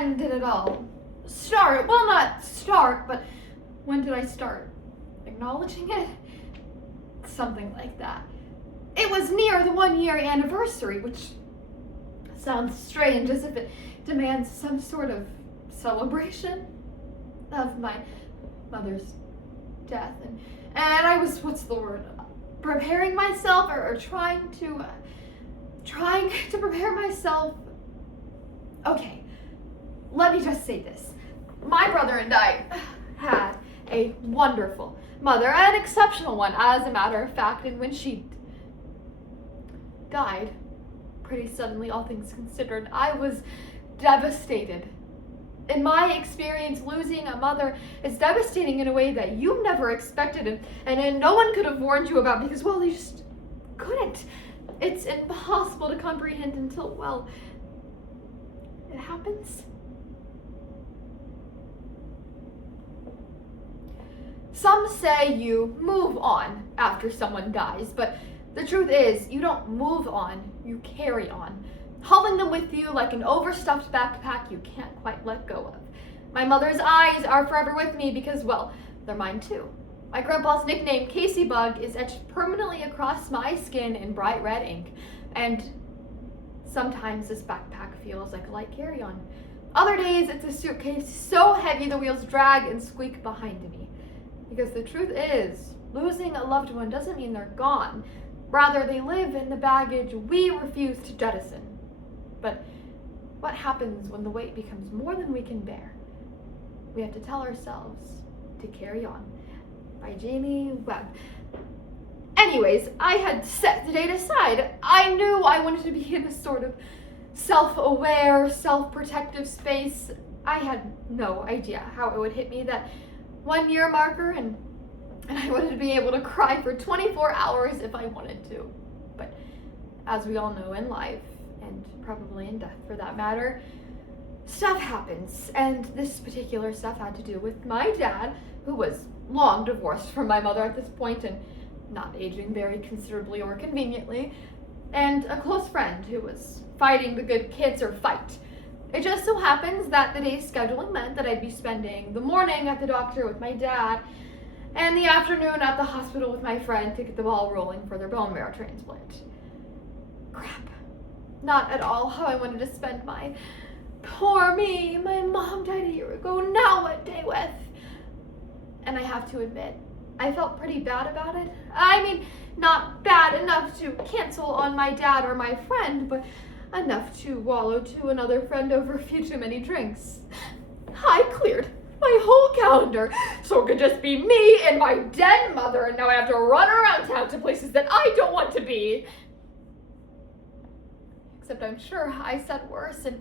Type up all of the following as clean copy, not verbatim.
when did it all start? Well, not start, but when did I start acknowledging it? Something like that. It was near the 1-year anniversary, which sounds strange, as if it demands some sort of celebration of my mother's death. And I was, preparing myself or trying to prepare myself. Okay, let me just say this. My brother and I had a wonderful mother, an exceptional one, as a matter of fact, and when she died, pretty suddenly, all things considered, I was devastated. In my experience, losing a mother is devastating in a way that you never expected, and no one could have warned you about, because, well, they just couldn't. It's impossible to comprehend until, well, it happens. Some say you move on after someone dies, but the truth is, you don't move on, you carry on, hauling them with you like an overstuffed backpack you can't quite let go of. My mother's eyes are forever with me because, well, they're mine too. My grandpa's nickname, Casey Bug, is etched permanently across my skin in bright red ink, and sometimes this backpack feels like a light carry-on. Other days, it's a suitcase so heavy the wheels drag and squeak behind me. Because the truth is, losing a loved one doesn't mean they're gone. Rather, they live in the baggage we refuse to jettison. But what happens when the weight becomes more than we can bear? We have to tell ourselves to carry on. By Jamie Webb. Anyways, I had set the date aside. I knew I wanted to be in this sort of self-aware, self-protective space. I had no idea how it would hit me, that 1-year marker, and I wanted to be able to cry for 24 hours if I wanted to. But as we all know in life, and probably in death for that matter, stuff happens. And this particular stuff had to do with my dad, who was long divorced from my mother at this point and not aging very considerably or conveniently, and a close friend who was fighting the good cancer fight. It just so happens that the day's scheduling meant that I'd be spending the morning at the doctor with my dad and the afternoon at the hospital with my friend to get the ball rolling for their bone marrow transplant. Crap. Not at all how I wanted to spend my poor me. My mom died a year ago. Now what day with? And I have to admit, I felt pretty bad about it. I mean, not bad enough to cancel on my dad or my friend, but enough to wallow to another friend over a few too many drinks. I cleared my whole calendar so it could just be me and my dead mother, and now I have to run around town to places that I don't want to be. Except I'm sure I said worse, and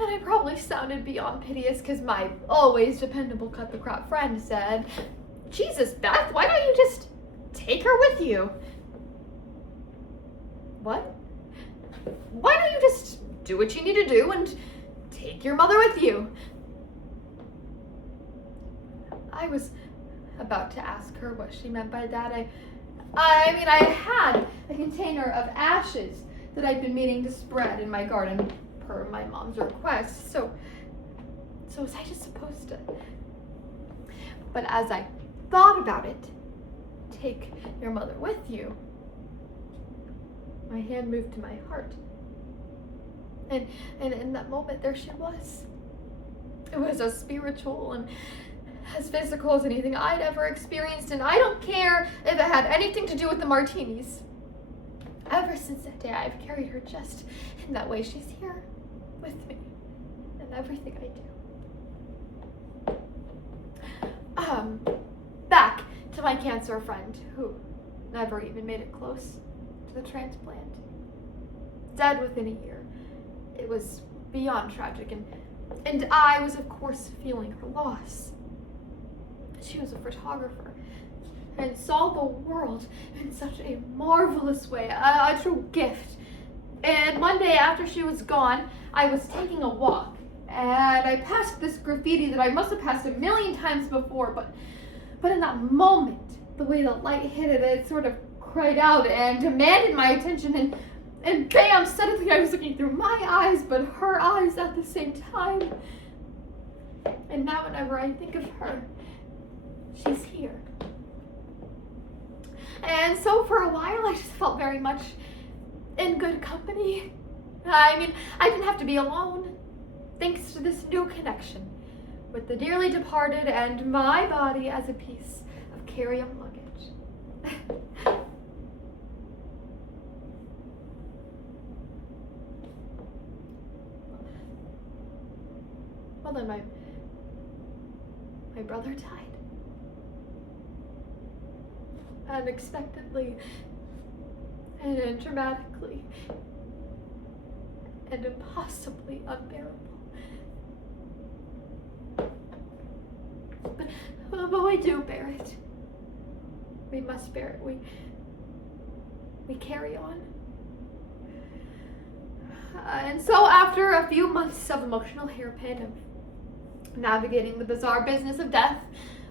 I probably sounded beyond piteous because my always dependable cut-the-crop friend said, "Jesus, Beth, why don't you just take her with you?" What? Why don't you just do what you need to do and take your mother with you? I was about to ask her what she meant by that. I mean, I had a container of ashes that I'd been meaning to spread in my garden per my mom's request. So was I just supposed to? But as I thought about it, take your mother with you, my hand moved to my heart. And in that moment, there she was. It was as spiritual and as physical as anything I'd ever experienced, and I don't care if it had anything to do with the martinis. Ever since that day, I've carried her just in that way. She's here with me in everything I do. Back to my cancer friend, who never even made it close to the transplant. Dead within a year. It was beyond tragic, and I was, of course, feeling her loss. She was a photographer and saw the world in such a marvelous way, a true gift. And one day after she was gone, I was taking a walk, and I passed this graffiti that I must have passed 1,000,000 times before, but in that moment, the way the light hit it, it sort of cried out and demanded my attention, and bam, suddenly I was looking through my eyes, but her eyes at the same time. And now whenever I think of her, she's here. And so for a while, I just felt very much in good company. I mean, I didn't have to be alone, thanks to this new connection with the dearly departed and my body as a piece of carry-on luggage. Well, then my brother died. Unexpectedly and dramatically and impossibly unbearable. But we do bear it. We must bear it. We carry on. And so after a few months of emotional hairpin, of navigating the bizarre business of death,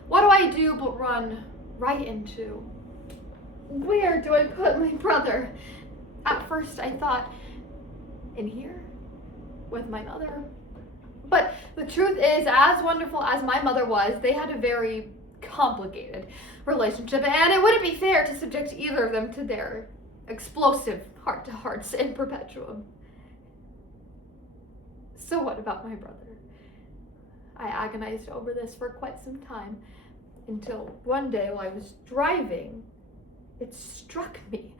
what do I do but run right into, where do I put my brother? At first I thought, in here, with my mother. But the truth is, as wonderful as my mother was, they had a very complicated relationship, and it wouldn't be fair to subject either of them to their explosive heart-to-hearts in perpetuum. So what about my brother? I agonized over this for quite some time, until one day while I was driving, it struck me.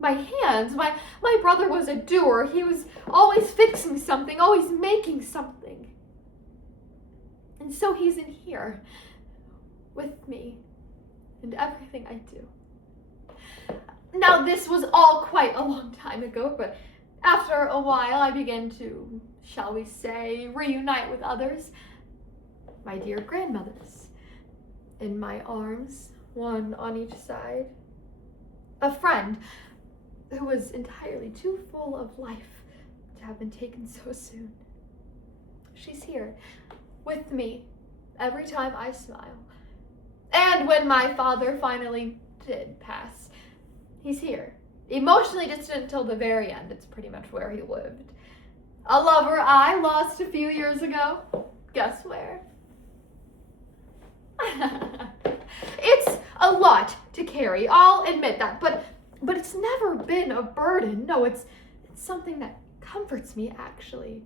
My hands, my brother was a doer. He was always fixing something, always making something. And so he's in here with me and everything I do. Now, this was all quite a long time ago, but after a while I began to, shall we say, reunite with others. My dear grandmothers, in my arms, one on each side. A friend who was entirely too full of life to have been taken so soon. She's here with me every time I smile. And when my father finally did pass, he's here. Emotionally distant until the very end. It's pretty much where he lived. A lover I lost a few years ago. Guess where? It's a lot to carry, I'll admit that, but it's never been a burden. No, it's something that comforts me, actually.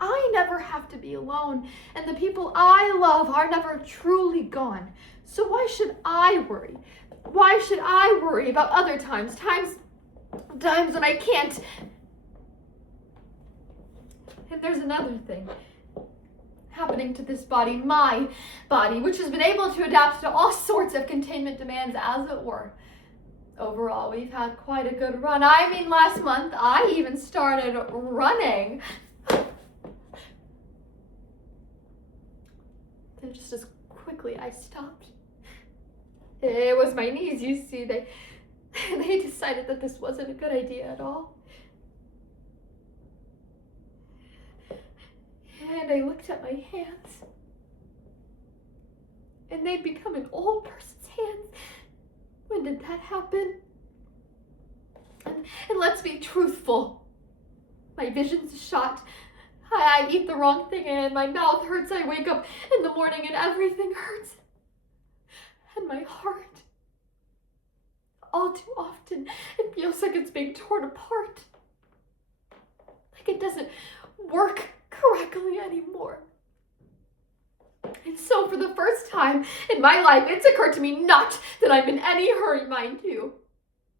I never have to be alone, and the people I love are never truly gone. So why should I worry? Why should I worry about other times when I can't? And there's another thing happening to this body, my body, which has been able to adapt to all sorts of containment demands, as it were. Overall, we've had quite a good run. I mean, last month, I even started running. Then just as quickly, I stopped. It was my knees, you see. They decided that this wasn't a good idea at all. And I looked at my hands, and they'd become an old person's hands. When did that happen? And let's be truthful. My vision's shot. I eat the wrong thing and my mouth hurts. I wake up in the morning and everything hurts. And my heart, all too often, it feels like it's being torn apart. Like it doesn't work correctly anymore. And so for the first time in my life, it's occurred to me not that I'm in any hurry, mind you,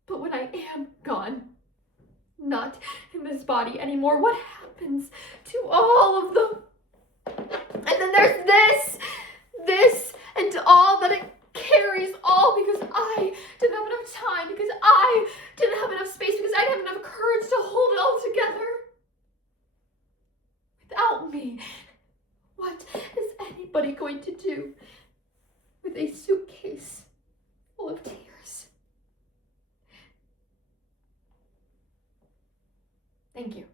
but when I am gone, not in this body anymore, what happens to all of them? And then there's this, and all that it carries, all because I didn't have enough time, because I didn't have enough space, because I didn't have enough courage to hold it all together. Without me, what is anybody going to do with a suitcase full of tears? Thank you.